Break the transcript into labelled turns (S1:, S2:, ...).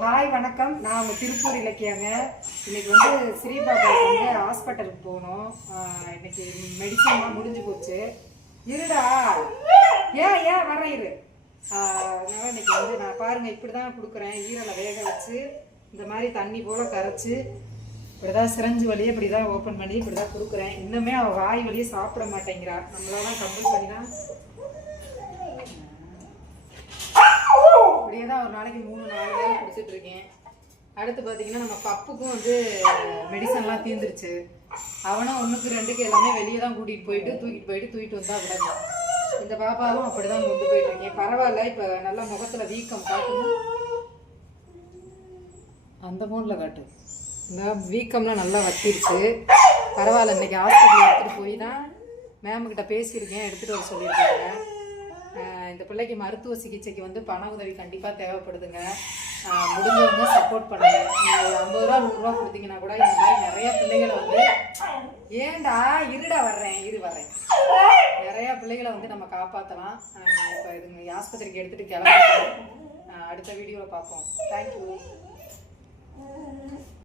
S1: Hi வணக்கம். நான் உங்கள் திருப்பூர் இலக்கியாங்க. இன்னைக்கு வந்து ஸ்ரீபாபாவுக்கு வந்து ஹாஸ்பிட்டலுக்கு போகணும். இன்றைக்கி இன்னைக்கு மெடிசன்லாம் முடிஞ்சு போச்சு. இருடா. ஏன் ஏன்? வர இரு. அதனால் அதனால இன்னைக்கு வந்து நான் பாருங்கள் இப்படி தான் கொடுக்குறேன். ஈரலை வேக வச்சு இந்த மாதிரி தண்ணி போல் கரைச்சி இப்படி தான் சிரஞ்சு வழியை இப்படி தான் ஓப்பன் பண்ணி இப்படி தான் கொடுக்குறேன். இன்னுமே அவள் வாய் வழியே சாப்பிட மாட்டேங்கிறா. நம்மளால கம்பல் பண்ணி தான் இப்படியே தான் ஒரு நாளைக்கு மூணு நாலு வேலை குடிச்சிட்டு இருக்கேன் அடுத்து பார்த்தீங்கன்னா நம்ம பப்புக்கும் வந்து மெடிசன்லாம் தீர்ந்துருச்சு அவனும் ஒன்றுக்கு ரெண்டுக்கு எல்லாமே வெளியே தான் கூட்டிகிட்டு போயிட்டு தூக்கிட்டு போயிட்டு தூக்கிட்டு வந்தா விடாது இந்த பாப்பாவும் அப்படி தான் கொண்டு போயிட்டு இருக்கேன் பரவாயில்ல இப்போ நல்ல முகத்தில் வீக்கம் காட்டுங்க அந்த ஃபோனில் காட்டு. இந்த வீக்கம்லாம் நல்லா வத்திருச்சு. பரவாயில்ல இன்னைக்கு ஹாஸ்பிட்டல் எடுத்துகிட்டு போய் தான் மேம்கிட்ட பேசியிருக்கேன் எடுத்துகிட்டு வர சொல்லியிருக்காங்க. இந்த பிள்ளைக்கு மருத்துவ சிகிச்சைக்கு வந்து பண உதவி கண்டிப்பாக தேவைப்படுதுங்க. முடிஞ்சவங்க சப்போர்ட் பண்ணுங்க. நீங்கள் ஐம்பது ரூபா நூறுரூவா கொடுத்தீங்கன்னா கூட இந்த மாதிரி நிறைய பிள்ளைகளை வந்து ஏன்டா இருடா வர்றேன் இரு வர்றேன். நிறைய பிள்ளைகளை வந்து நம்ம காப்பாற்றலாம் இப்போ இதுங்க ஆஸ்பத்திரிக்கு எடுத்துகிட்டு கிளம்பிட்டோம் அடுத்த வீடியோவில் பார்ப்போம். தேங்க்யூ